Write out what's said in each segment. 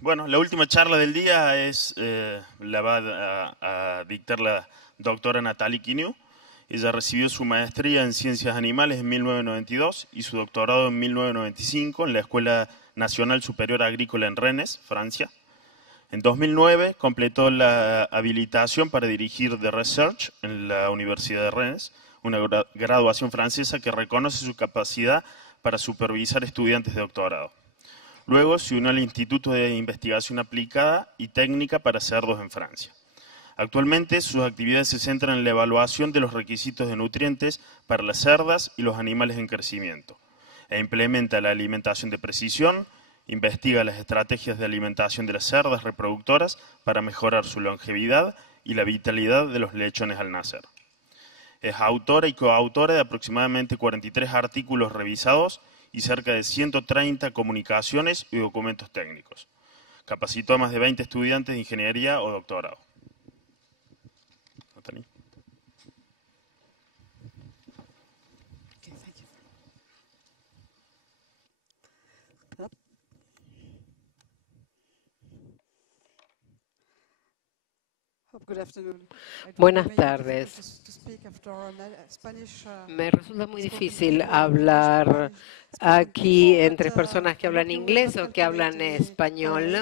Bueno, la última charla del día la va a dictar la doctora Nathalie Quiniu. Ella recibió su maestría en Ciencias Animales en 1992 y su doctorado en 1995 en la Escuela Nacional Superior Agrícola en Rennes, Francia. En 2009 completó la habilitación para dirigir The Research en la Universidad de Rennes, una graduación francesa que reconoce su capacidad para supervisar estudiantes de doctorado. Luego se unió al Instituto de Investigación Aplicada y Técnica para Cerdos en Francia. Actualmente sus actividades se centran en la evaluación de los requisitos de nutrientes para las cerdas y los animales en crecimiento, e implementa la alimentación de precisión, investiga las estrategias de alimentación de las cerdas reproductoras para mejorar su longevidad y la vitalidad de los lechones al nacer. Es autora y coautora de aproximadamente 43 artículos revisados y cerca de 130 comunicaciones y documentos técnicos. Capacitó a más de 20 estudiantes de ingeniería o doctorado. Nathalie. Buenas tardes. Me resulta muy difícil hablar aquí entre personas que hablan inglés o que hablan español.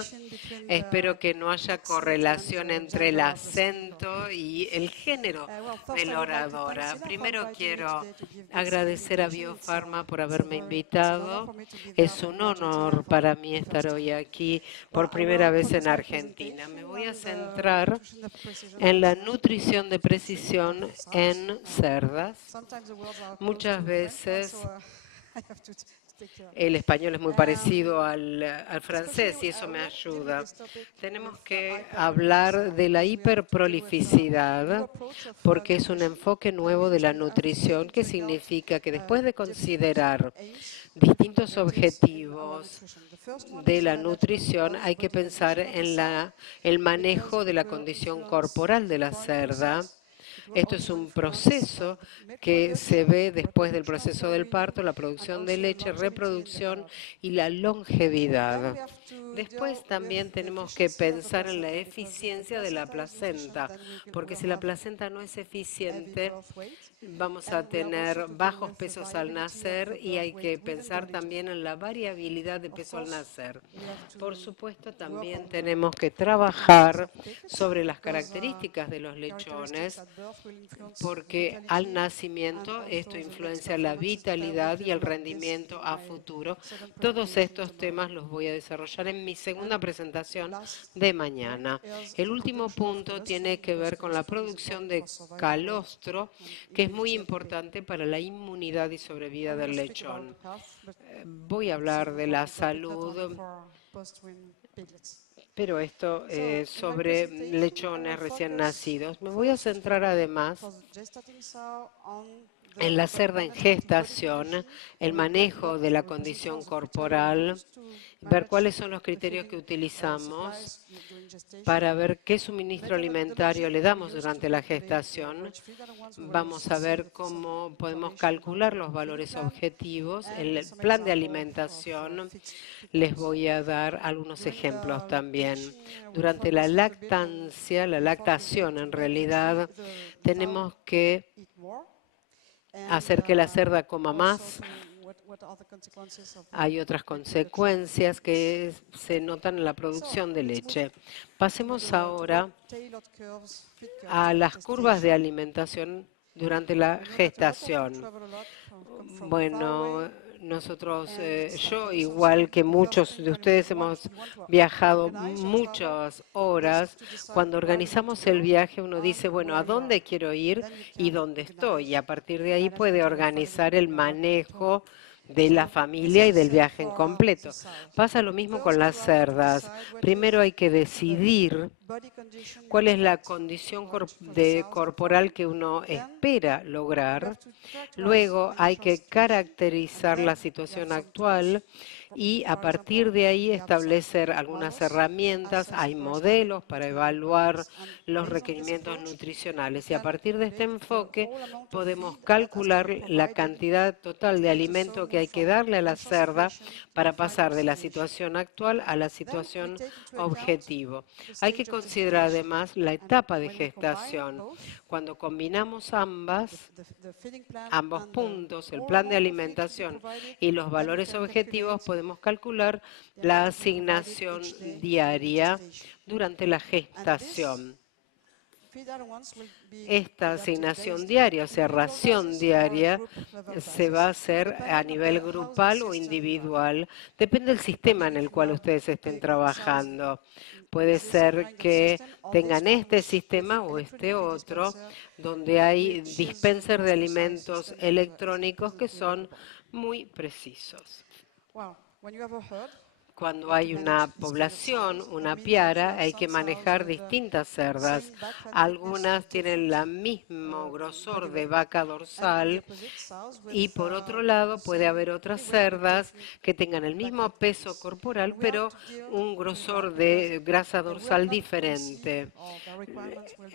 Espero que no haya correlación entre el acento y el género de la oradora. Primero quiero agradecer a Biofarma por haberme invitado. Es un honor para mí estar hoy aquí por primera vez en Argentina. Me voy a centrar en la nutrición de precisión en cerdas. Muchas veces el español es muy parecido al francés y eso me ayuda. Tenemos que hablar de la hiperprolificidad porque es un enfoque nuevo de la nutrición que significa que después de considerar distintos objetivos de la nutrición hay que pensar en el manejo de la condición corporal de la cerda. Esto es un proceso que se ve después del proceso del parto, la producción de leche, reproducción y la longevidad. Después también tenemos que pensar en la eficiencia de la placenta, porque si la placenta no es eficiente, vamos a tener bajos pesos al nacer y hay que pensar también en la variabilidad de peso al nacer. Por supuesto, también tenemos que trabajar sobre las características de los lechones, porque al nacimiento esto influencia la vitalidad y el rendimiento a futuro. Todos estos temas los voy a desarrollar en mi segunda presentación de mañana. El último punto tiene que ver con la producción de calostro, que es muy importante para la inmunidad y sobrevida del lechón. Voy a hablar de la salud, pero esto sobre lechones recién nacidos. Me voy a centrar además en la cerda en gestación, el manejo de la condición corporal, ver cuáles son los criterios que utilizamos para ver qué suministro alimentario le damos durante la gestación. Vamos a ver cómo podemos calcular los valores objetivos, el plan de alimentación. Les voy a dar algunos ejemplos también. Durante la lactancia, la lactación en realidad, tenemos que hacer que la cerda coma más. Hay otras consecuencias que se notan en la producción de leche. Pasemos ahora a las curvas de alimentación durante la gestación. Bueno, nosotros, yo igual que muchos de ustedes hemos viajado muchas horas. Cuando organizamos el viaje uno dice, bueno, ¿a dónde quiero ir y dónde estoy? Y a partir de ahí puede organizar el manejo de la familia y del viaje en completo. Pasa lo mismo con las cerdas. Primero hay que decidir ¿Cuál es la condición corporal que uno espera lograr? Luego hay que caracterizar la situación actual y a partir de ahí establecer algunas herramientas. Hay modelos para evaluar los requerimientos nutricionales y a partir de este enfoque podemos calcular la cantidad total de alimento que hay que darle a la cerda para pasar de la situación actual a la situación objetivo. Hay que considerar además la etapa de gestación. Cuando combinamos ambos puntos, el plan de alimentación y los valores objetivos, podemos calcular la asignación diaria durante la gestación. Esta asignación diaria, o sea, ración diaria, se va a hacer a nivel grupal o individual. Depende del sistema en el cual ustedes estén trabajando. Puede ser que tengan este sistema o este otro, donde hay dispensers de alimentos electrónicos que son muy precisos. Cuando hay una población, una piara, hay que manejar distintas cerdas. Algunas tienen el mismo grosor de vaca dorsal y por otro lado puede haber otras cerdas que tengan el mismo peso corporal pero un grosor de grasa dorsal diferente.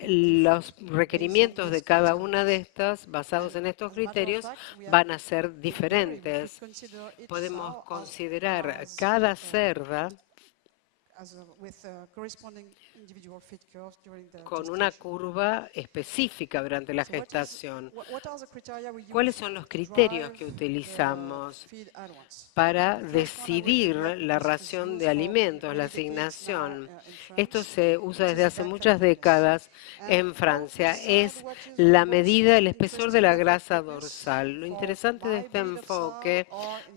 Los requerimientos de cada una de estas, basados en estos criterios, van a ser diferentes. Podemos considerar cada cerda con una curva específica durante la gestación. ¿Cuáles son los criterios que utilizamos para decidir la ración de alimentos, la asignación? Esto se usa desde hace muchas décadas en Francia. Es la medida, el espesor de la grasa dorsal. Lo interesante de este enfoque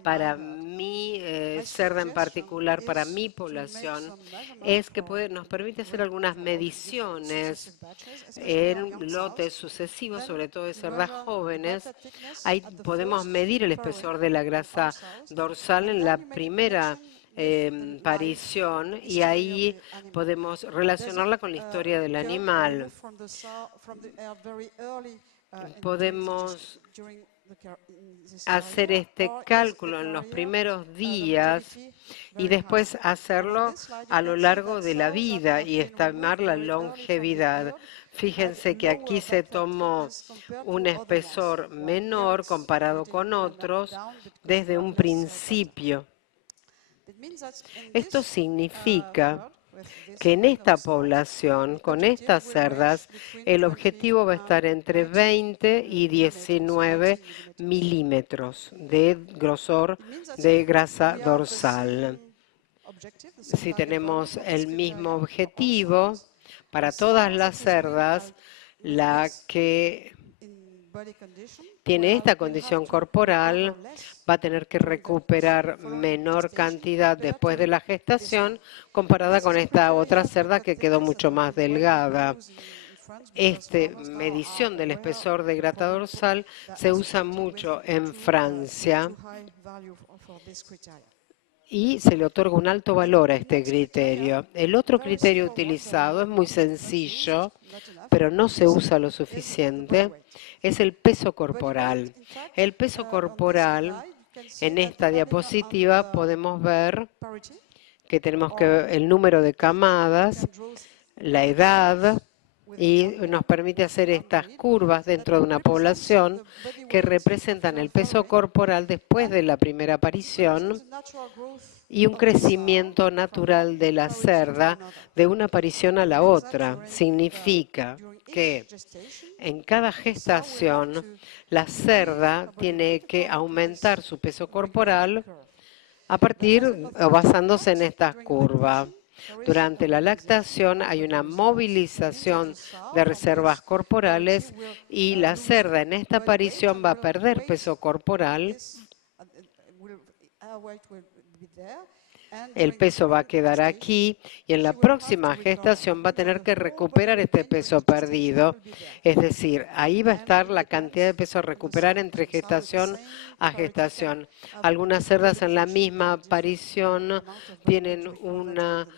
para mi cerda en particular, para mi población, es que nos permite hacer algunas mediciones en lotes sucesivos, sobre todo de cerdas jóvenes. Ahí podemos medir el espesor de la grasa dorsal en la primera parición y ahí podemos relacionarla con la historia del animal. Podemos hacer este cálculo en los primeros días y después hacerlo a lo largo de la vida y estimar la longevidad. Fíjense que aquí se tomó un espesor menor comparado con otros desde un principio. Esto significa que en esta población, con estas cerdas, el objetivo va a estar entre 20 y 19 milímetros de grosor de grasa dorsal. Si tenemos el mismo objetivo para todas las cerdas, la que tiene esta condición corporal va a tener que recuperar menor cantidad después de la gestación comparada con esta otra cerda que quedó mucho más delgada. Esta medición del espesor de grasa dorsal se usa mucho en Francia y se le otorga un alto valor a este criterio. El otro criterio utilizado es muy sencillo, pero no se usa lo suficiente, es el peso corporal. El peso corporal, en esta diapositiva podemos ver que tenemos el número de camadas, la edad, y nos permite hacer estas curvas dentro de una población que representan el peso corporal después de la primera aparición y un crecimiento natural de la cerda de una aparición a la otra. Significa que en cada gestación la cerda tiene que aumentar su peso corporal a partir o basándose en esta curva. Durante la lactación hay una movilización de reservas corporales y la cerda en esta aparición va a perder peso corporal el peso va a quedar aquí y en la próxima gestación va a tener que recuperar este peso perdido. Es decir, ahí va a estar la cantidad de peso a recuperar entre gestación a gestación. Algunas cerdas en la misma aparición tienen una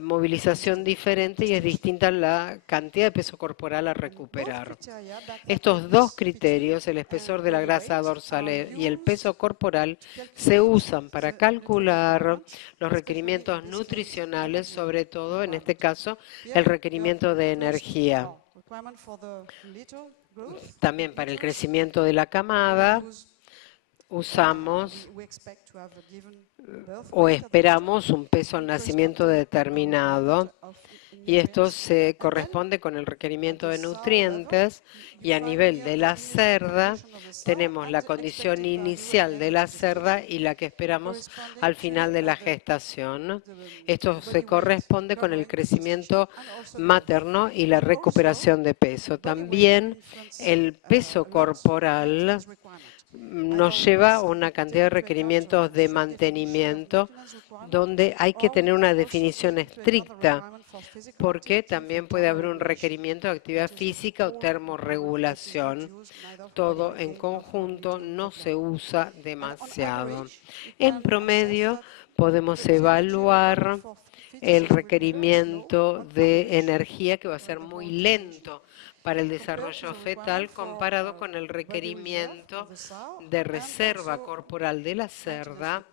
movilización diferente y es distinta la cantidad de peso corporal a recuperar. Estos dos criterios, el espesor de la grasa dorsal y el peso corporal, se usan para calcular los requerimientos nutricionales, sobre todo en este caso el requerimiento de energía. También para el crecimiento de la camada usamos o esperamos un peso al nacimiento determinado y esto se corresponde con el requerimiento de nutrientes y a nivel de la cerda tenemos la condición inicial de la cerda y la que esperamos al final de la gestación. Esto se corresponde con el crecimiento materno y la recuperación de peso. También el peso corporal nos lleva a una cantidad de requerimientos de mantenimiento donde hay que tener una definición estricta porque también puede haber un requerimiento de actividad física o termorregulación. Todo en conjunto no se usa demasiado. En promedio podemos evaluar el requerimiento de energía que va a ser muy lento para el desarrollo fetal comparado con el requerimiento de reserva corporal de la cerda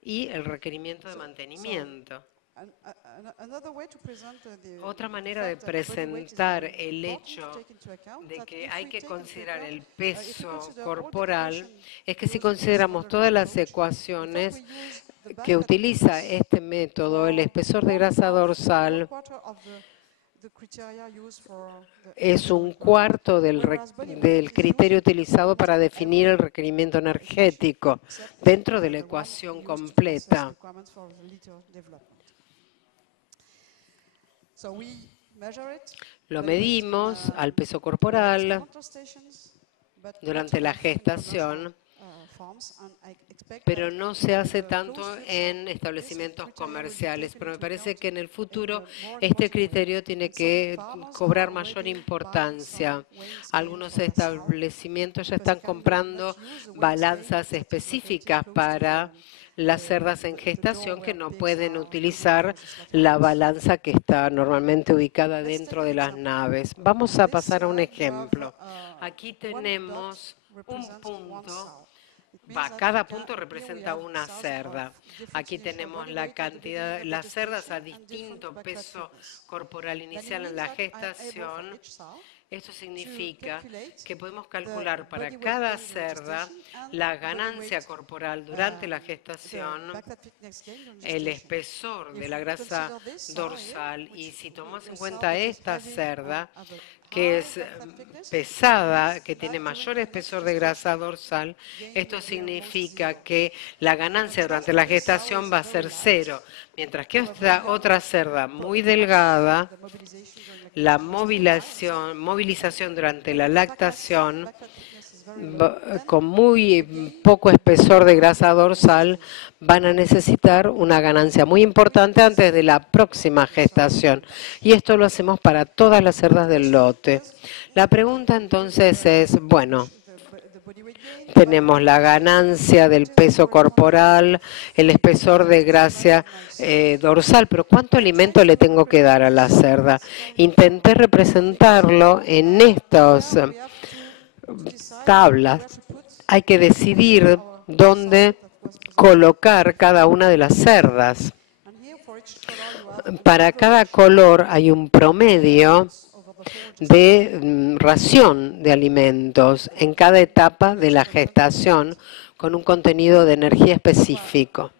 y el requerimiento de mantenimiento. Otra manera de presentar el hecho de que hay que considerar el peso corporal es que si consideramos todas las ecuaciones que utiliza este método, el espesor de grasa dorsal es un cuarto del criterio utilizado para definir el requerimiento energético dentro de la ecuación completa. Lo medimos al peso corporal durante la gestación, pero no se hace tanto en establecimientos comerciales. Pero me parece que en el futuro este criterio tiene que cobrar mayor importancia. Algunos establecimientos ya están comprando balanzas específicas para las cerdas en gestación que no pueden utilizar la balanza que está normalmente ubicada dentro de las naves. Vamos a pasar a un ejemplo. Aquí tenemos un punto. Cada punto representa una cerda. Aquí tenemos la cantidad, las cerdas a distinto peso corporal inicial en la gestación. Esto significa que podemos calcular para cada cerda la ganancia corporal durante la gestación, el espesor de la grasa dorsal, y si tomamos en cuenta esta cerda, que es pesada, que tiene mayor espesor de grasa dorsal, esto significa que la ganancia durante la gestación va a ser 0, mientras que esta otra cerda muy delgada, la movilización durante la lactación con muy poco espesor de grasa dorsal van a necesitar una ganancia muy importante antes de la próxima gestación. Y esto lo hacemos para todas las cerdas del lote. La pregunta entonces es, bueno, tenemos la ganancia del peso corporal, el espesor de grasa dorsal, pero ¿cuánto alimento le tengo que dar a la cerda? Intenté representarlo en estas tablas. Hay que decidir dónde colocar cada una de las cerdas. Para cada color hay un promedio de ración de alimentos en cada etapa de la gestación con un contenido de energía específico.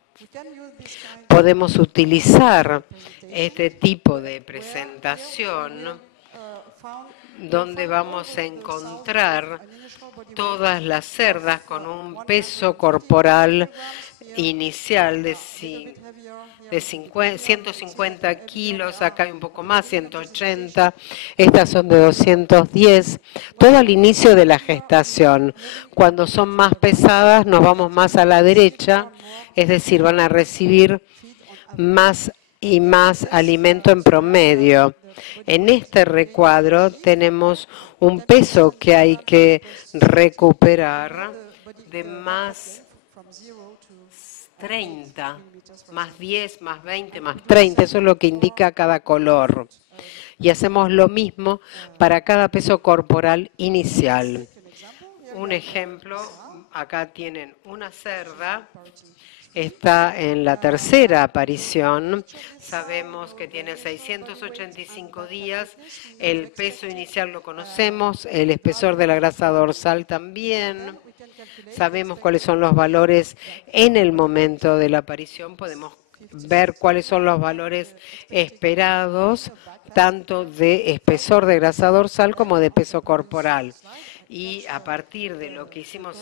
Podemos utilizar este tipo de presentación donde vamos a encontrar todas las cerdas con un peso corporal inicial de 150 kilos, acá hay un poco más, 180, estas son de 210, todo al inicio de la gestación. Cuando son más pesadas nos vamos más a la derecha, es decir, van a recibir más y más alimento en promedio. En este recuadro tenemos un peso que hay que recuperar de más 30, más 10, más 20, más 30. Eso es lo que indica cada color. Y hacemos lo mismo para cada peso corporal inicial. Un ejemplo, acá tienen una cerda. Está en la tercera aparición. Sabemos que tiene 685 días. El peso inicial lo conocemos, el espesor de la grasa dorsal también. Sabemos cuáles son los valores en el momento de la aparición. Podemos ver cuáles son los valores esperados, tanto de espesor de grasa dorsal como de peso corporal. Y a partir de lo que hicimos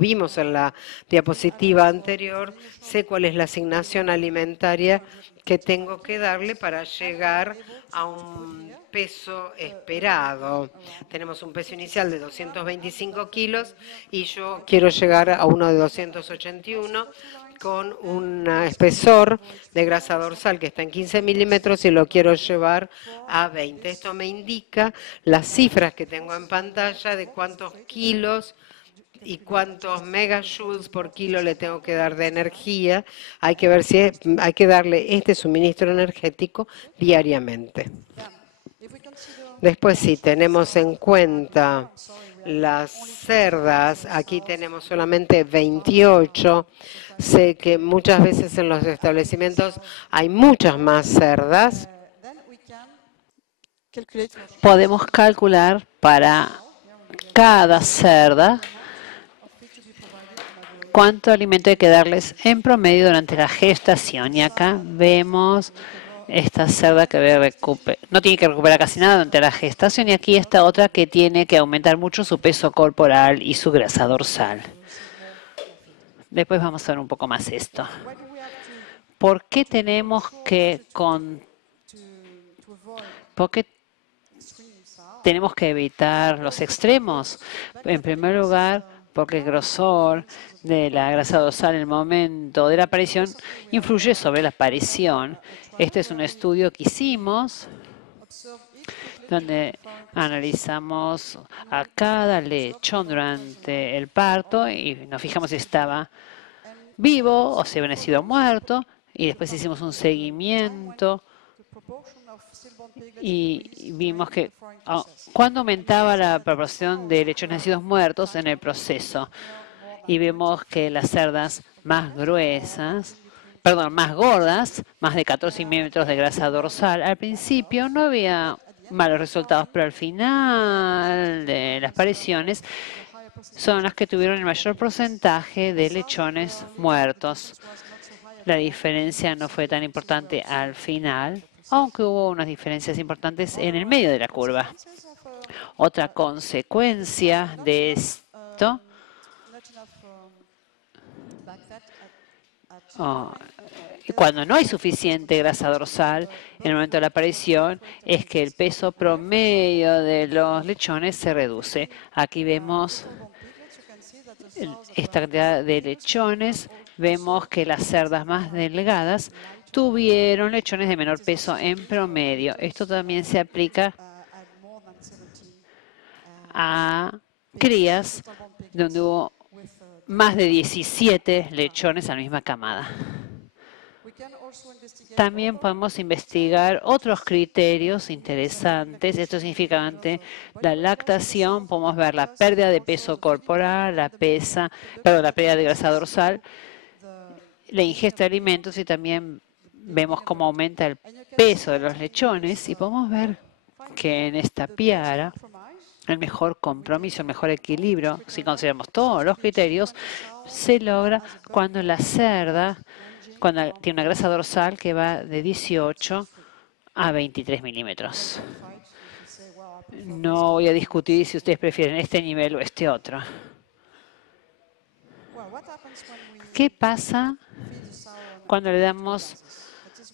vimos en la diapositiva anterior, sé cuál es la asignación alimentaria que tengo que darle para llegar a un peso esperado. Tenemos un peso inicial de 225 kilos y yo quiero llegar a uno de 281 con un espesor de grasa dorsal que está en 15 milímetros y lo quiero llevar a 20. Esto me indica las cifras que tengo en pantalla de cuántos kilos y cuántos megajoules por kilo le tengo que dar de energía. Hay que ver si hay que darle este suministro energético diariamente. Después, si tenemos en cuenta las cerdas, aquí tenemos solamente 28. Sé que muchas veces en los establecimientos hay muchas más cerdas. Podemos calcular para cada cerda cuánto alimento hay que darles en promedio durante la gestación. Y acá vemos esta cerda que no tiene que recuperar casi nada durante la gestación, y aquí esta otra que tiene que aumentar mucho su peso corporal y su grasa dorsal. Después vamos a ver un poco más esto. ¿Por qué tenemos evitar los extremos? En primer lugar, porque el grosor de la grasa dorsal en el momento de la aparición influye sobre la aparición. Este es un estudio que hicimos donde analizamos a cada lechón durante el parto y nos fijamos si estaba vivo o si había nacido muerto, y después hicimos un seguimiento y vimos que cuando aumentaba la proporción de lechones nacidos muertos en el proceso, y vemos que las cerdas más gordas, más de 14 milímetros de grasa dorsal, al principio no había malos resultados, pero al final de las apariciones son las que tuvieron el mayor porcentaje de lechones muertos. La diferencia no fue tan importante al final, aunque hubo unas diferencias importantes en el medio de la curva. Otra consecuencia de esto cuando no hay suficiente grasa dorsal en el momento de la aparición, es que el peso promedio de los lechones se reduce. Aquí vemos esta cantidad de lechones. Vemos que las cerdas más delgadas tuvieron lechones de menor peso en promedio. Esto también se aplica a crías donde hubo más de 17 lechones a la misma camada. También podemos investigar otros criterios interesantes. Esto significa ante la lactación podemos ver la pérdida de peso corporal, la pérdida de grasa dorsal, la ingesta de alimentos, y también vemos cómo aumenta el peso de los lechones, y podemos ver que en esta piara el mejor compromiso, el mejor equilibrio, si consideramos todos los criterios, se logra cuando la cerda tiene una grasa dorsal que va de 18 a 23 milímetros. No voy a discutir si ustedes prefieren este nivel o este otro. ¿Qué pasa cuando le damos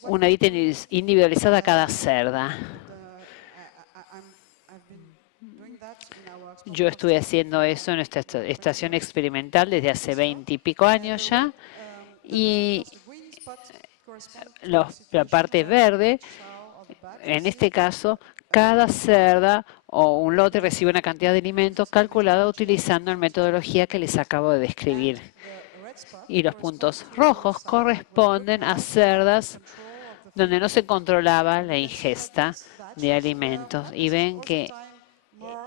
una dieta individualizada a cada cerda? Yo estuve haciendo eso en nuestra estación experimental desde hace 20 y pico años ya, y la parte verde, en este caso, cada cerda o un lote recibe una cantidad de alimentos calculada utilizando la metodología que les acabo de describir. Y los puntos rojos corresponden a cerdas donde no se controlaba la ingesta de alimentos. Y ven que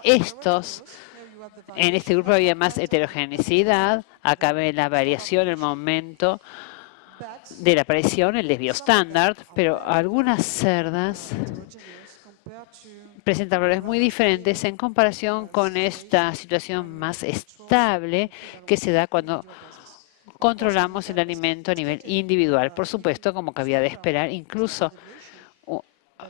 en este grupo había más heterogeneidad. Acá ven la variación, el momento de la aparición, el desvío estándar, pero algunas cerdas presentan valores muy diferentes en comparación con esta situación más estable que se da cuando controlamos el alimento a nivel individual. Por supuesto, como cabía de esperar, incluso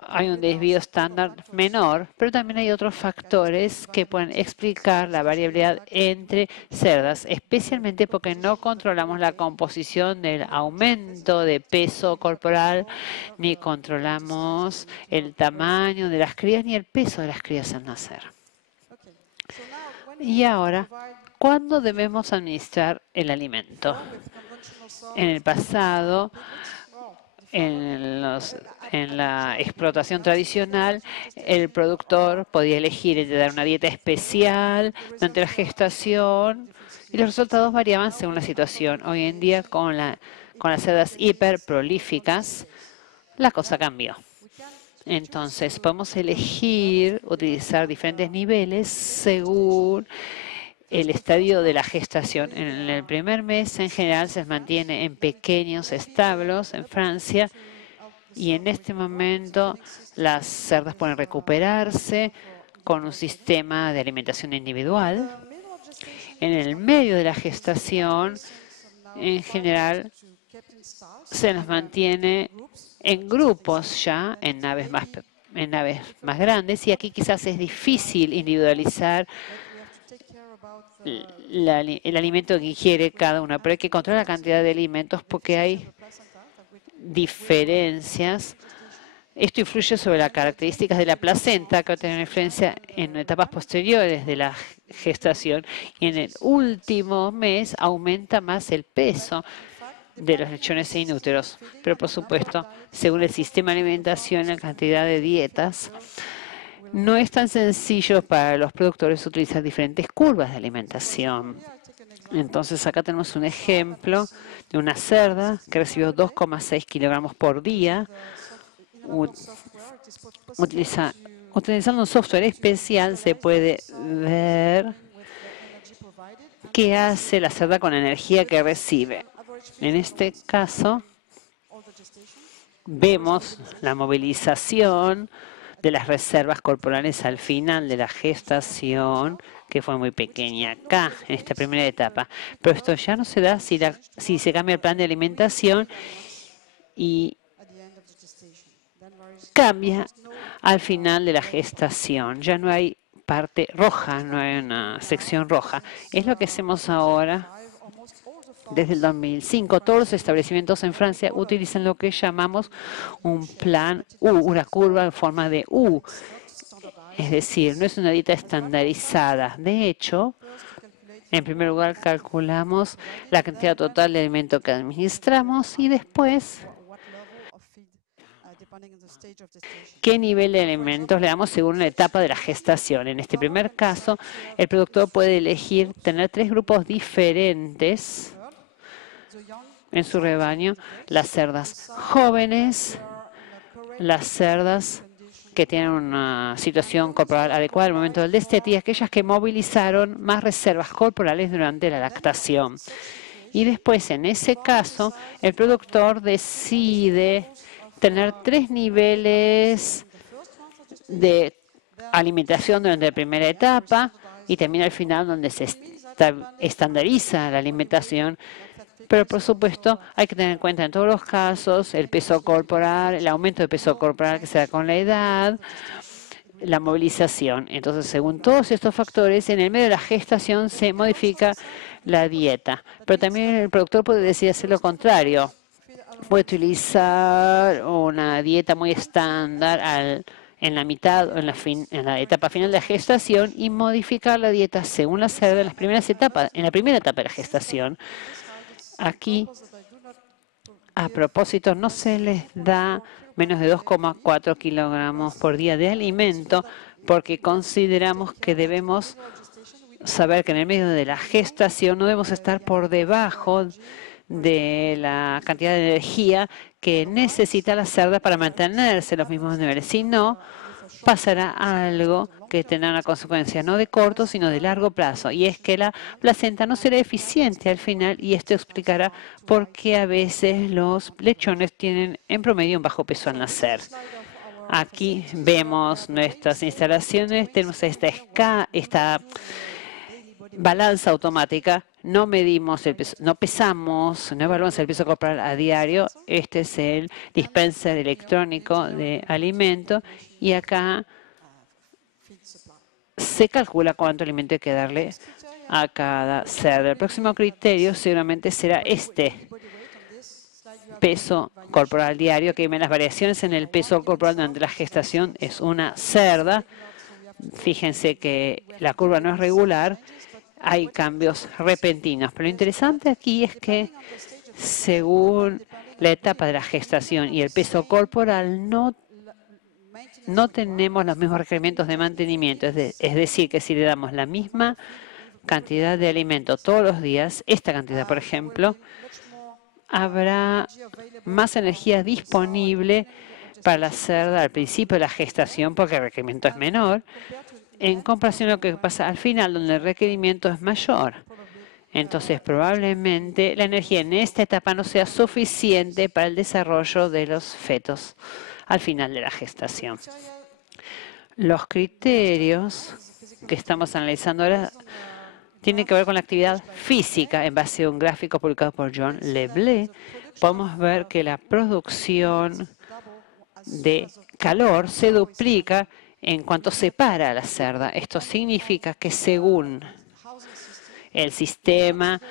hay un desvío estándar menor, pero también hay otros factores que pueden explicar la variabilidad entre cerdas, especialmente porque no controlamos la composición del aumento de peso corporal, ni controlamos el tamaño de las crías, ni el peso de las crías al nacer. Y ahora, ¿cuándo debemos administrar el alimento? En el pasado, en la explotación tradicional, el productor podía elegir entre dar una dieta especial durante la gestación y los resultados variaban según la situación. Hoy en día, con las cerdas hiperprolíficas, la cosa cambió. Entonces, podemos elegir utilizar diferentes niveles según el estadio de la gestación. En el primer mes, en general, se mantiene en pequeños establos en Francia y en este momento las cerdas pueden recuperarse con un sistema de alimentación individual. En el medio de la gestación, en general, se las mantiene en grupos ya, en naves más grandes, y aquí quizás es difícil individualizar el alimento que ingiere cada uno, pero hay que controlar la cantidad de alimentos porque hay diferencias. Esto influye sobre las características de la placenta, que va a tener una influencia en etapas posteriores de la gestación, y en el último mes aumenta más el peso de los lechones e inúteros. Pero, por supuesto, según el sistema de alimentación, la cantidad de dietas, no es tan sencillo para los productores utilizar diferentes curvas de alimentación. Entonces, acá tenemos un ejemplo de una cerda que recibió 2,6 kilogramos por día. Utilizando un software especial se puede ver qué hace la cerda con la energía que recibe. En este caso, vemos la movilización de las reservas corporales al final de la gestación, que fue muy pequeña acá, en esta primera etapa. Pero esto ya no se da si se cambia el plan de alimentación y cambia al final de la gestación. Ya no hay parte roja, no hay una sección roja. Es lo que hacemos ahora. Desde el 2005, todos los establecimientos en Francia utilizan lo que llamamos un plan U, una curva en forma de U. Es decir, no es una dieta estandarizada. De hecho, en primer lugar calculamos la cantidad total de alimento que administramos y después qué nivel de alimentos le damos según la etapa de la gestación. En este primer caso, el productor puede elegir tener 3 grupos diferentes en su rebaño: las cerdas jóvenes, las cerdas que tienen una situación corporal adecuada al momento del destete y aquellas que movilizaron más reservas corporales durante la lactación. Y después, en ese caso, el productor decide tener 3 niveles de alimentación durante la primera etapa y también al final donde se estandariza la alimentación. Pero, por supuesto, hay que tener en cuenta en todos los casos el peso corporal, el aumento de peso corporal que se da con la edad, la movilización. Entonces, según todos estos factores, en el medio de la gestación se modifica la dieta. Pero también el productor puede decidir hacer lo contrario. Puede utilizar una dieta muy estándar en la mitad o en la etapa final de la gestación y modificar la dieta según la cerda en la primera etapa de la gestación. Aquí A propósito, no se les da menos de 2,4 kilogramos por día de alimento porque consideramos que debemos saber que en el medio de la gestación no debemos estar por debajo de la cantidad de energía que necesita la cerda para mantenerse en los mismos niveles. Si no, pasará algo que tendrá una consecuencia no de corto, sino de largo plazo. Y es que la placenta no será eficiente al final y esto explicará por qué a veces los lechones tienen en promedio un bajo peso al nacer. Aquí vemos nuestras instalaciones. Tenemos esta balanza automática. No medimos el peso, no pesamos, no evaluamos el peso corporal a diario. Este es el dispenser electrónico de alimento y acá se calcula cuánto alimento hay que darle a cada cerdo. El próximo criterio seguramente será este peso corporal diario, que las variaciones en el peso corporal durante la gestación es una cerda. Fíjense que la curva no es regular. Hay cambios repentinos. Pero lo interesante aquí es que según la etapa de la gestación y el peso corporal no tenemos los mismos requerimientos de mantenimiento. Es decir, que si le damos la misma cantidad de alimento todos los días, esta cantidad, por ejemplo, habrá más energía disponible para la cerda al principio de la gestación porque el requerimiento es menor, en comparación a lo que pasa al final, donde el requerimiento es mayor. Entonces, probablemente la energía en esta etapa no sea suficiente para el desarrollo de los fetos al final de la gestación. Los criterios que estamos analizando ahora tienen que ver con la actividad física. En base a un gráfico publicado por John Leblé, podemos ver que la producción de calor se duplica en cuanto se para a la cerda. Esto significa que según el sistema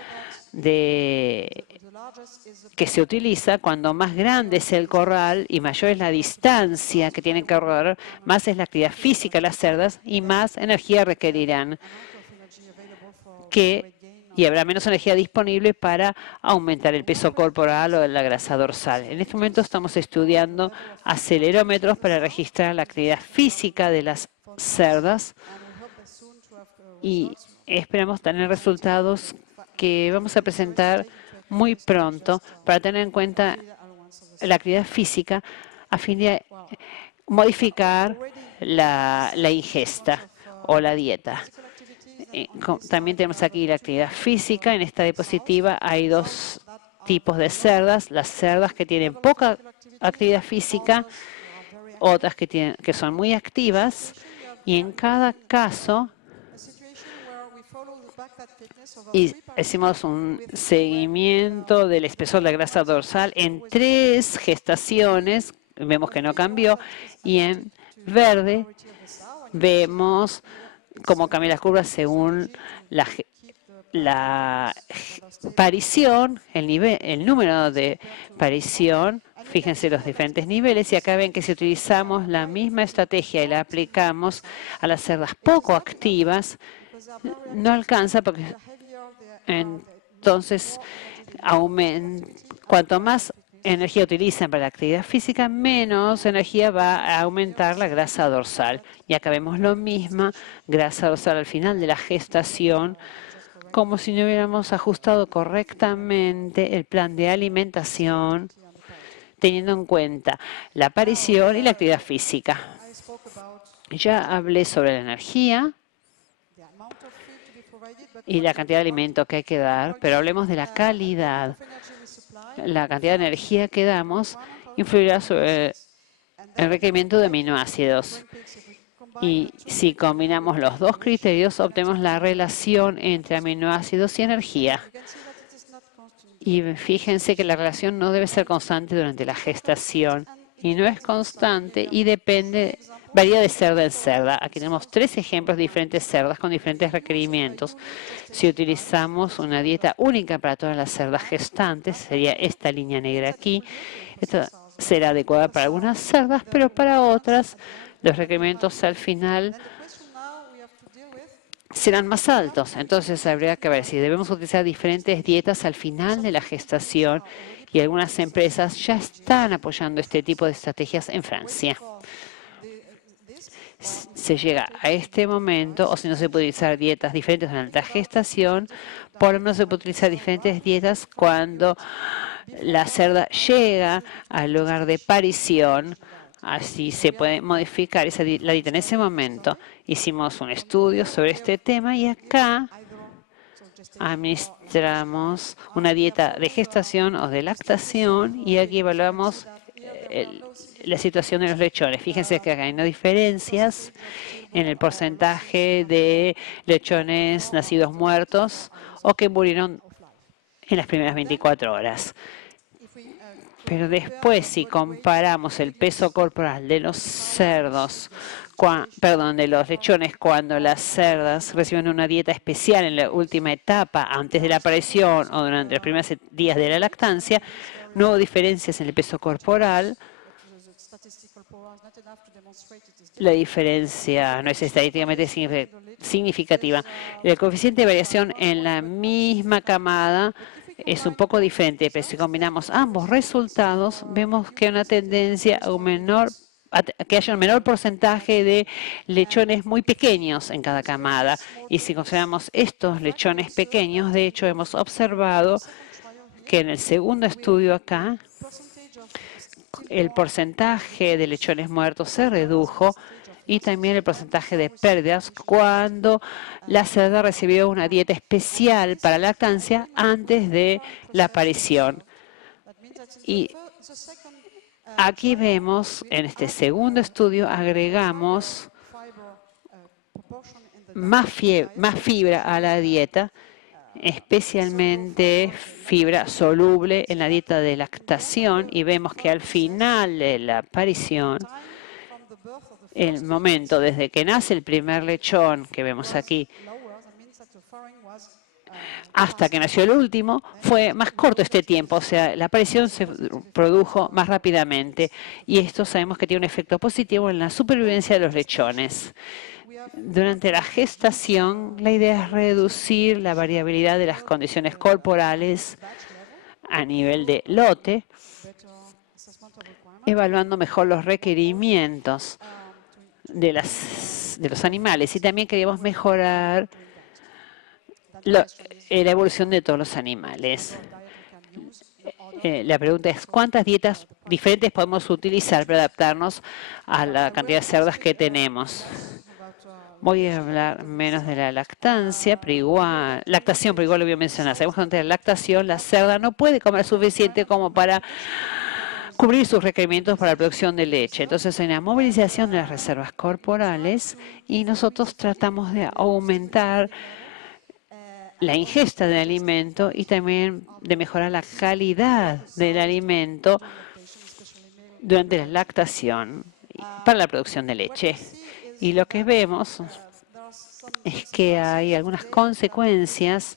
que se utiliza, cuando más grande es el corral y mayor es la distancia que tienen que recorrer, más es la actividad física de las cerdas y más energía requerirán. Y habrá menos energía disponible para aumentar el peso corporal o la grasa dorsal. En este momento estamos estudiando acelerómetros para registrar la actividad física de las cerdas y esperamos tener resultados que vamos a presentar muy pronto para tener en cuenta la actividad física a fin de modificar la ingesta o la dieta. También tenemos aquí la actividad física. En esta diapositiva hay dos tipos de cerdas. Las cerdas que tienen poca actividad física, otras que son muy activas. Y en cada caso, hicimos un seguimiento del espesor de la grasa dorsal en 3 gestaciones. Vemos que no cambió. Y en verde vemos cómo cambian las curvas según la parición, el número de parición. Fíjense los diferentes niveles y acá ven que si utilizamos la misma estrategia y la aplicamos a las cerdas poco activas, no alcanza porque entonces cuanto más energía utilizan para la actividad física, menos energía va a aumentar la grasa dorsal. Y acá vemos lo mismo, grasa dorsal al final de la gestación, como si no hubiéramos ajustado correctamente el plan de alimentación, teniendo en cuenta la aparición y la actividad física. Ya hablé sobre la energía y la cantidad de alimento que hay que dar, pero hablemos de la calidad. La cantidad de energía que damos influirá sobre el requerimiento de aminoácidos. Y si combinamos los dos criterios, obtenemos la relación entre aminoácidos y energía. Y fíjense que la relación no debe ser constante durante la gestación. Y no es constante y varía de cerda en cerda. Aquí tenemos 3 ejemplos de diferentes cerdas con diferentes requerimientos. Si utilizamos una dieta única para todas las cerdas gestantes, sería esta línea negra aquí. Esta será adecuada para algunas cerdas, pero para otras los requerimientos al final serán más altos. Entonces habría que ver si debemos utilizar diferentes dietas al final de la gestación, y algunas empresas ya están apoyando este tipo de estrategias en Francia. Se llega a este momento, o si no se puede utilizar dietas diferentes durante la gestación, por lo menos se puede utilizar diferentes dietas cuando la cerda llega al lugar de parición. Así se puede modificar la dieta en ese momento. Hicimos un estudio sobre este tema y acá administramos una dieta de gestación o de lactación, y aquí evaluamos la situación de los lechones. Fíjense que acá hay no diferencias en el porcentaje de lechones nacidos muertos o que murieron en las primeras 24 horas. Pero después, si comparamos el peso corporal de los cerdos, de los lechones cuando las cerdas reciben una dieta especial en la última etapa, antes de la aparición o durante los primeros días de la lactancia, no hubo diferencias en el peso corporal. La diferencia no es estadísticamente significativa. El coeficiente de variación en la misma camada es un poco diferente, pero si combinamos ambos resultados, vemos que hay una tendencia a que haya un menor porcentaje de lechones muy pequeños en cada camada. Y si consideramos estos lechones pequeños, de hecho hemos observado que en el segundo estudio acá, el porcentaje de lechones muertos se redujo, y también el porcentaje de pérdidas cuando la cerda recibió una dieta especial para lactancia antes de la aparición. Y aquí vemos, en este segundo estudio, agregamos más fibra a la dieta, especialmente fibra soluble en la dieta de lactación, y vemos que al final de la aparición, el momento desde que nace el primer lechón, que vemos aquí, hasta que nació el último, fue más corto este tiempo. O sea, la aparición se produjo más rápidamente, y esto sabemos que tiene un efecto positivo en la supervivencia de los lechones. Durante la gestación, la idea es reducir la variabilidad de las condiciones corporales a nivel de lote, evaluando mejor los requerimientos de los animales, y también queríamos mejorar la evolución de todos los animales. La pregunta es, ¿cuántas dietas diferentes podemos utilizar para adaptarnos a la cantidad de cerdas que tenemos? Voy a hablar menos de la lactación, pero igual lo voy a mencionar. Sabemos que durante la lactación la cerda no puede comer suficiente como para cubrir sus requerimientos para la producción de leche. Entonces hay una movilización de las reservas corporales, y nosotros tratamos de aumentar la ingesta del alimento y también de mejorar la calidad del alimento durante la lactación para la producción de leche. Y lo que vemos es que hay algunas consecuencias,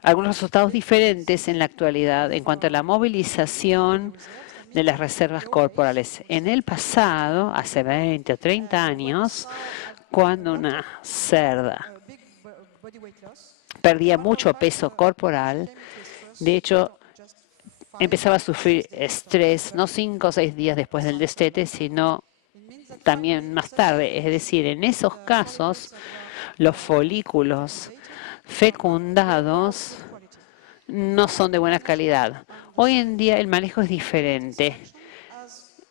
algunos resultados diferentes en la actualidad en cuanto a la movilización de las reservas corporales. En el pasado, hace 20 o 30 años, cuando una cerda perdía mucho peso corporal, de hecho, empezaba a sufrir estrés, no 5 o 6 días después del destete, sino también más tarde. Es decir, en esos casos, los folículos fecundados no son de buena calidad. Hoy en día el manejo es diferente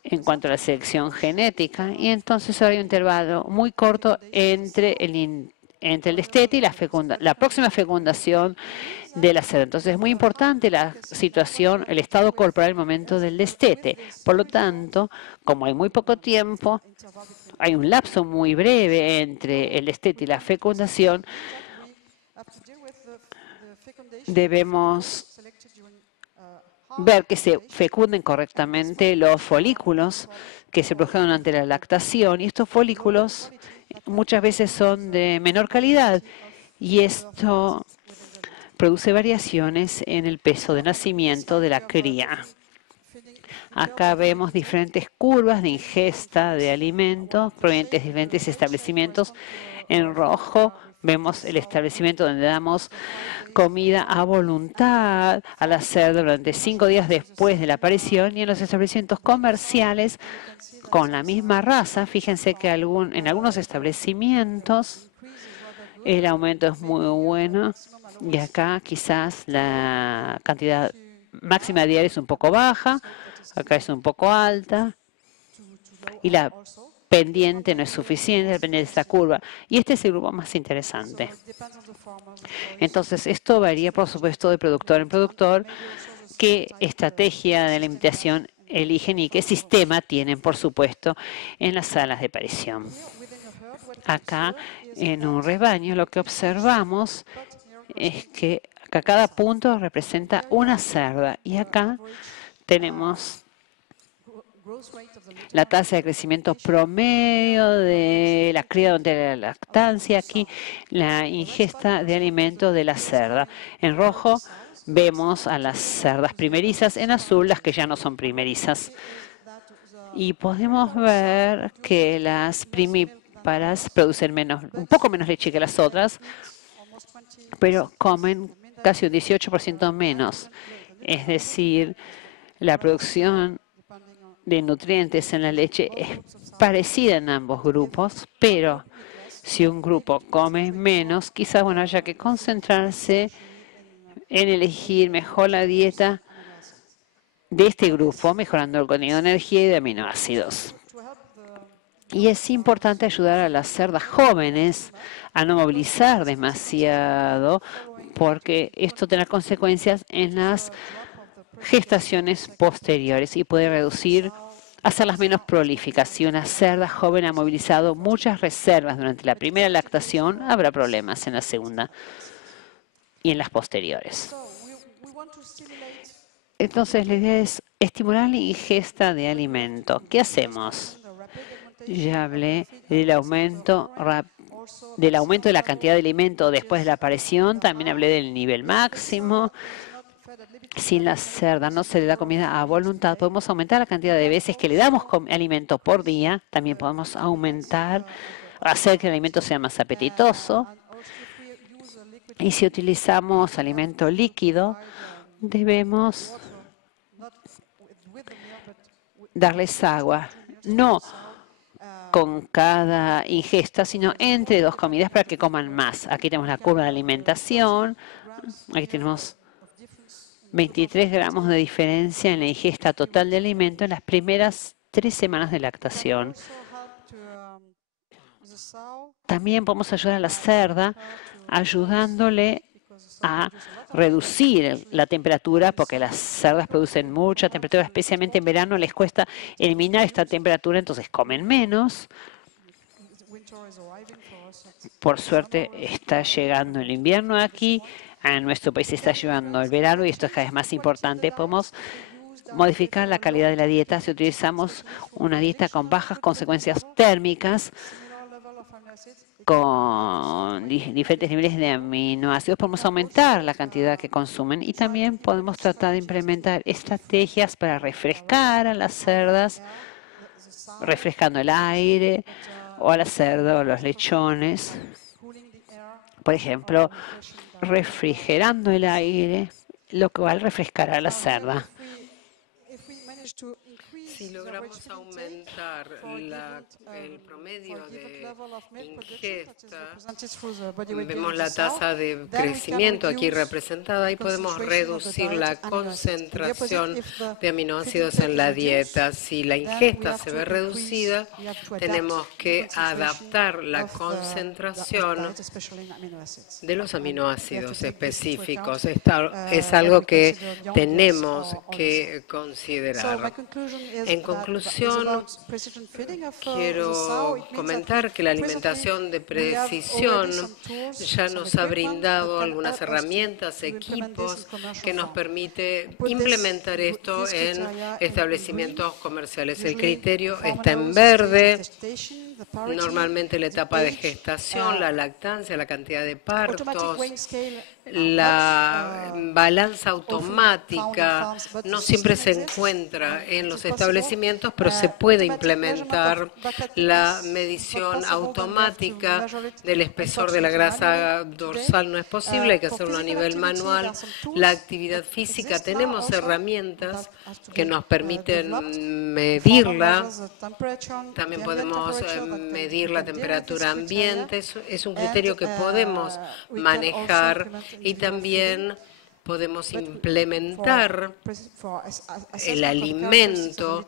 en cuanto a la selección genética, y entonces hay un intervalo muy corto entre el destete y la próxima fecundación de la cerda. Entonces es muy importante la situación, el estado corporal al momento del destete. Por lo tanto, como hay muy poco tiempo, hay un lapso muy breve entre el destete y la fecundación, debemos ver que se fecunden correctamente los folículos que se produjeron durante la lactación, y estos folículos muchas veces son de menor calidad, y esto produce variaciones en el peso de nacimiento de la cría. Acá vemos diferentes curvas de ingesta de alimentos provenientes de diferentes establecimientos En rojo vemos el establecimiento donde damos comida a voluntad a la cerda durante 5 días después de la aparición, y en los establecimientos comerciales con la misma raza, fíjense que en algunos establecimientos el aumento es muy bueno y acá quizás la cantidad máxima diaria es un poco baja, acá es un poco alta y la pendiente no es suficiente, depende de esta curva. Y este es el grupo más interesante. Entonces, esto varía, por supuesto, de productor en productor, qué estrategia de alimentación eligen y qué sistema tienen, por supuesto, en las salas de parición. Acá, en un rebaño, lo que observamos es que acá cada punto representa una cerda y acá tenemos la tasa de crecimiento promedio de la cría durante la lactancia, aquí la ingesta de alimentos de la cerda. En rojo vemos a las cerdas primerizas, en azul las que ya no son primerizas. Y podemos ver que las primíparas producen un poco menos leche que las otras, pero comen casi un 18% menos. Es decir, la producción de nutrientes en la leche es parecida en ambos grupos, pero si un grupo come menos, quizás haya que concentrarse en elegir mejor la dieta de este grupo, mejorando el contenido de energía y de aminoácidos. Y es importante ayudar a las cerdas jóvenes a no movilizar demasiado, porque esto tendrá consecuencias en las gestaciones posteriores y puede hacerlas menos prolíficas. Si una cerda joven ha movilizado muchas reservas durante la primera lactación, habrá problemas en la segunda y en las posteriores. Entonces, la idea es estimular la ingesta de alimento. ¿Qué hacemos? Ya hablé del aumento de la cantidad de alimento después de la aparición. También hablé del nivel máximo. Si la cerda no se le da comida a voluntad, podemos aumentar la cantidad de veces que le damos alimento por día. También podemos hacer que el alimento sea más apetitoso. Y si utilizamos alimento líquido, debemos darles agua, no con cada ingesta, sino entre 2 comidas para que coman más. Aquí tenemos la curva de alimentación. Aquí tenemos 23 gramos de diferencia en la ingesta total de alimento en las primeras 3 semanas de lactación. También podemos ayudar a la cerda ayudándole a reducir la temperatura, porque las cerdas producen mucha temperatura, especialmente en verano les cuesta eliminar esta temperatura, entonces comen menos. Por suerte está llegando el invierno aquí, a nuestro país está llegando el verano y esto es cada vez más importante. Podemos modificar la calidad de la dieta si utilizamos una dieta con bajas consecuencias térmicas, con diferentes niveles de aminoácidos. Podemos aumentar la cantidad que consumen y también podemos tratar de implementar estrategias para refrescar a las cerdas, refrescando el aire o a la cerda o los lechones. Por ejemplo, refrigerando el aire, lo que va a refrescar a la cerda. Si logramos aumentar el promedio de ingesta, vemos la tasa de crecimiento aquí representada y podemos reducir la concentración de aminoácidos en la dieta. Si la ingesta se ve reducida, tenemos que adaptar la concentración de los aminoácidos específicos. Es algo que tenemos que considerar. En conclusión, quiero comentar que la alimentación de precisión ya nos ha brindado algunas herramientas, equipos que nos permite implementar esto en establecimientos comerciales. El criterio está en verde. Normalmente la etapa de gestación, la lactancia, la cantidad de partos, la balanza automática no siempre se encuentra en los establecimientos, pero se puede implementar la medición automática del espesor de la grasa dorsal. No es posible, hay que hacerlo a nivel manual. La actividad física, tenemos herramientas que nos permiten medirla. También podemos medir la temperatura ambiente. Es un criterio que podemos manejar y también podemos implementar el alimento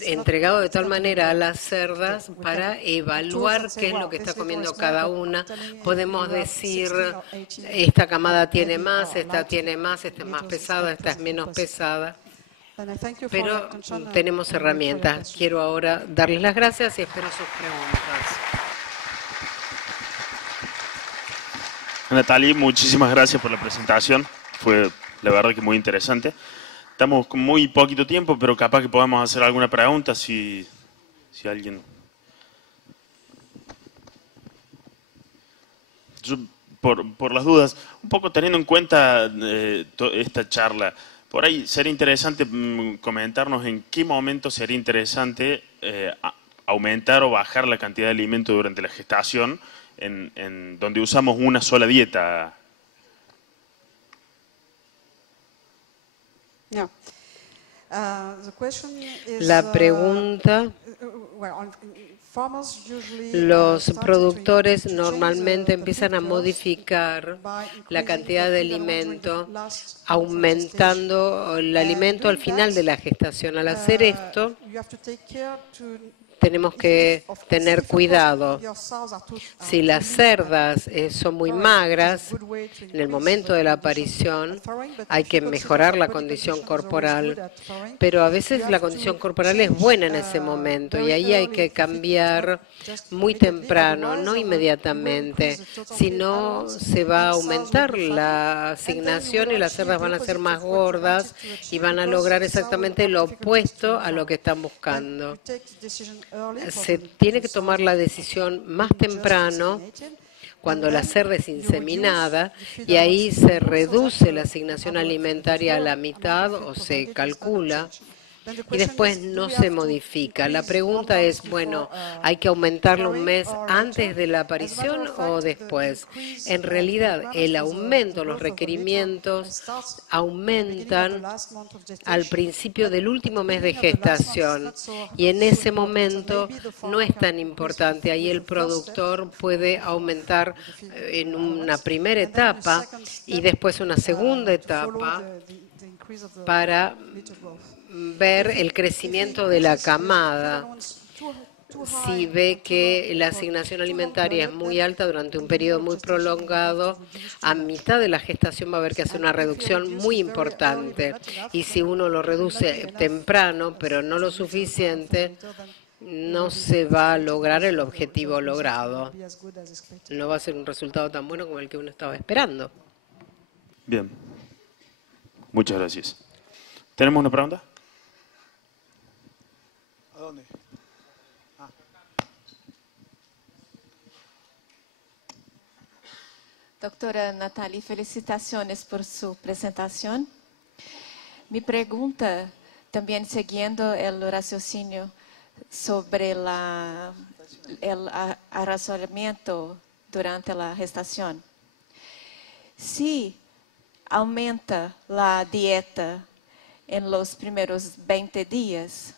entregado de tal manera a las cerdas para evaluar qué es lo que está comiendo cada una. Podemos decir, esta camada tiene más, esta es más pesada, esta es menos pesada. Pero tenemos herramientas. Quiero ahora darles las gracias y espero sus preguntas. Natalie, muchísimas gracias por la presentación. Fue, la verdad, que muy interesante. Estamos con muy poquito tiempo, pero capaz que podamos hacer alguna pregunta si alguien... Yo, por las dudas, un poco teniendo en cuenta esta charla, por ahí sería interesante comentarnos en qué momento sería interesante aumentar o bajar la cantidad de alimento durante la gestación en donde usamos una sola dieta. La pregunta, los productores normalmente empiezan a modificar la cantidad de alimento, aumentando el alimento al final de la gestación. Al hacer esto, tenemos que tener cuidado. Si las cerdas son muy magras, en el momento de la aparición hay que mejorar la condición corporal, pero a veces la condición corporal es buena en ese momento y ahí hay que cambiar muy temprano, no inmediatamente, si no se va a aumentar la asignación y las cerdas van a ser más gordas y van a lograr exactamente lo opuesto a lo que están buscando. Se tiene que tomar la decisión más temprano cuando la cerda es inseminada y ahí se reduce la asignación alimentaria a la mitad o se calcula y después no se modifica. La pregunta es, bueno, ¿hay que aumentarlo un mes antes de la aparición o después? En realidad, el aumento, los requerimientos aumentan al principio del último mes de gestación y en ese momento no es tan importante. Ahí el productor puede aumentar en una primera etapa y después una segunda etapa para ver el crecimiento de la camada. Si ve que la asignación alimentaria es muy alta durante un periodo muy prolongado, a mitad de la gestación va a haber que hacer una reducción muy importante. Y si uno lo reduce temprano, pero no lo suficiente, no se va a lograr el objetivo logrado. No va a ser un resultado tan bueno como el que uno estaba esperando. Bien. Muchas gracias. ¿Tenemos una pregunta? ¿A dónde? Doctora Natalie, felicitaciones por su presentación. Mi pregunta, también siguiendo el raciocinio sobre el arrastramiento durante la gestación. Si aumenta la dieta en los primeros 20 días,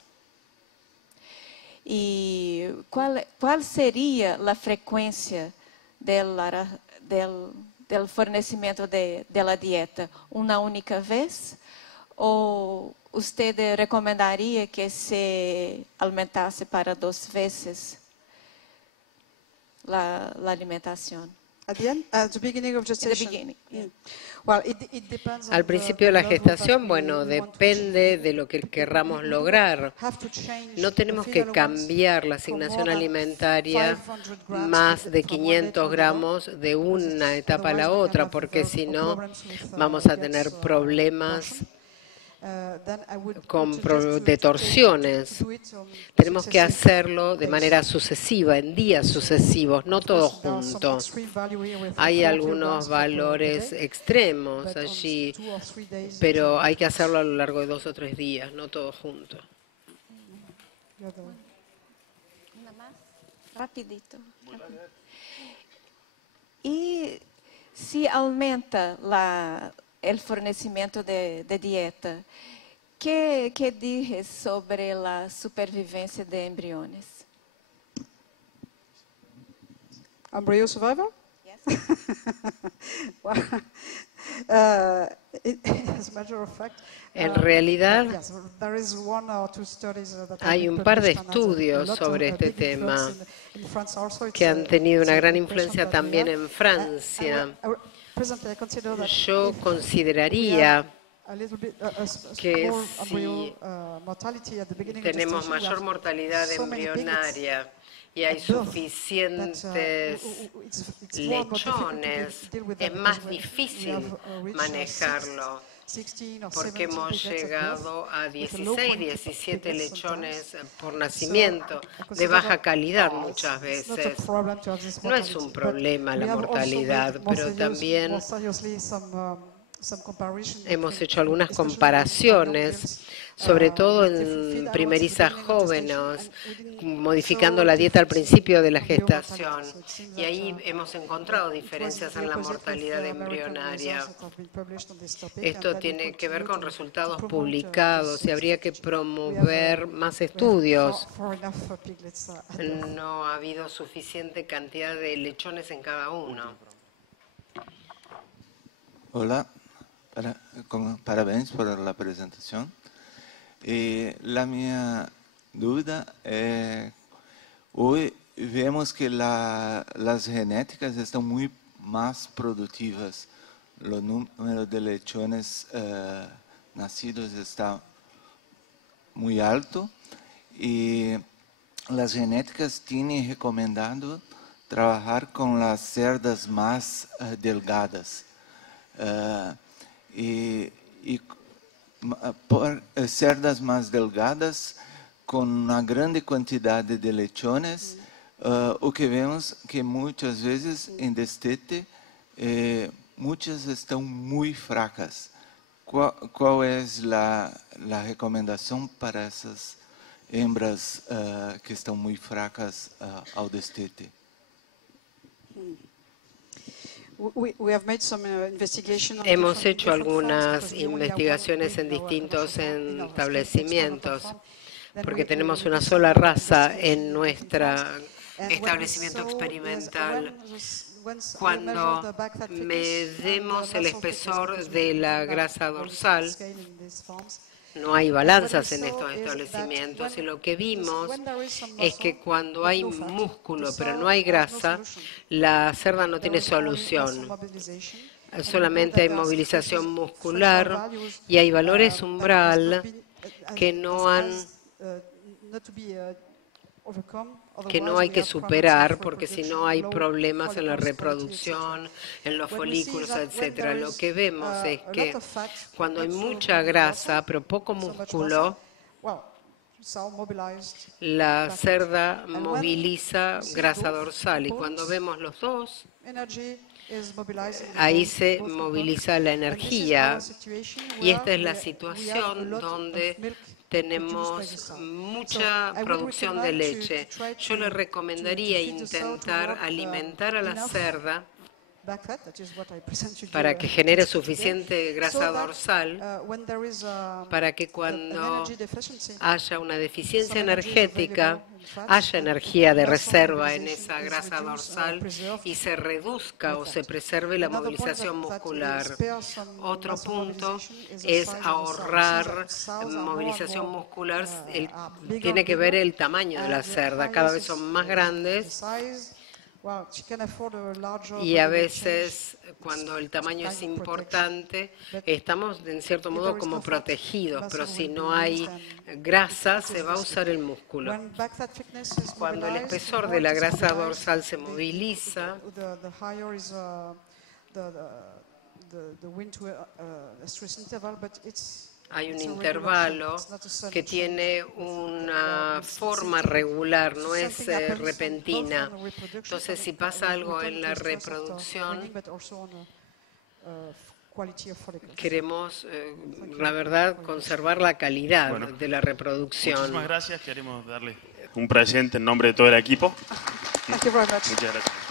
¿y cuál sería la frecuencia del fornecimiento de la dieta? ¿Una única vez? ¿O usted recomendaría que se aumentasse para 2 veces la alimentación? At the end, at the beginning of gestation. Well, it depends on Al principio de la gestación, bueno, depende de lo que querramos lograr. No tenemos que cambiar la asignación alimentaria más de 500 gramos de una etapa a la otra, porque si no vamos a tener problemas de torsiones. Tenemos que hacerlo de manera sucesiva, en días sucesivos, no todo junto. Hay algunos valores extremos allí, pero hay que hacerlo a lo largo de 2 o 3 días, no todo junto. Rapidito. Y si aumenta el fornecimiento de dieta, ¿qué dices sobre la supervivencia de embriones? Embryo survival? Yes. Well, as a matter of fact, En realidad, yes, there is 1 or 2 studies that have hay been un par de published and has a estudios lot sobre of este big influence tema in France also. que han tenido una gran It's a question influencia that we también have. en Francia. Presently, I consider that Yo if we consideraría have a little bit, que more si embryo, mortality at the beginning of tenemos gestation, we mayor have mortalidad so many piglets embrionaria y hay at birth suficientes it's more difficult lechones, to deal with es that más because we difícil have reached manejarlo 16 or porque 17 hemos piglets at birth llegado a with a low 16, quality 17 piglets lechones sometimes. por So nacimiento I de consider baja that, calidad it's muchas not a veces. problem to have this No es un mortality, but problema we la have also mortalidad, made more pero también more seriously some comparison hemos between, hecho algunas especially comparaciones, young girls, sobre todo with different feed en allowance at the primerizas beginning of gestation, jóvenes, and we didn't modificando show la dieta al difference principio de la in embryo mortality. gestación. So it seems Y ahí that, hemos encontrado it was diferencias the en la opposite with, mortalidad American embrionaria. results that have been published on this topic, and Esto then we tiene que ver continue con to resultados promote, publicados this y habría que strategy. promover más We have estudios. far enough piglets at birth. No ha habido suficiente cantidad de lechones en cada uno. Hola, parabéns por la presentación. La minha dúvida é, hoje vemos que as genéticas estão muito mais produtivas. O número de lechones nacidos está muito alto e as genéticas têm recomendado trabalhar com as cerdas mais delgadas. Por cerdas mais delgadas, com uma grande quantidade de lechones, o que vemos que muitas vezes em destete, muitas estão muito fracas. Qual é a recomendação para essas hembras que estão muito fracas ao destete? Hemos hecho algunas investigaciones en distintos establecimientos, porque tenemos una sola raza en nuestro establecimiento experimental. Cuando medimos el espesor de la grasa dorsal, no hay balanzas en estos establecimientos y lo que vimos es que cuando hay músculo pero no hay grasa, la cerda no tiene solución. Solamente hay movilización muscular y hay valores umbral que no hay que superar, porque si no hay problemas en la reproducción, en los folículos, etcétera. Lo que vemos es que cuando hay mucha grasa pero poco músculo, la cerda moviliza grasa dorsal y cuando vemos los dos, ahí se moviliza la energía y esta es la situación donde tenemos mucha producción de leche. Yo le recomendaría intentar alimentar a la cerda para que genere suficiente grasa dorsal, para que cuando haya una deficiencia energética, haya energía de reserva en esa grasa dorsal y se reduzca o se preserve la movilización muscular. Otro punto es ahorrar movilización muscular. Tiene que ver el tamaño de la cerda. Cada vez son más grandes. Y a veces, cuando el tamaño es importante, estamos en cierto modo como protegidos, pero si no hay grasa, se va a usar el músculo. Cuando el espesor de la grasa dorsal se moviliza, Hay un intervalo que tiene una forma regular, no es repentina. Entonces, si pasa algo en la reproducción, queremos, la verdad, conservar la calidad de la reproducción. Muchísimas gracias. Queremos darle un presente en nombre de todo el equipo. Thank you very much. Muchas gracias.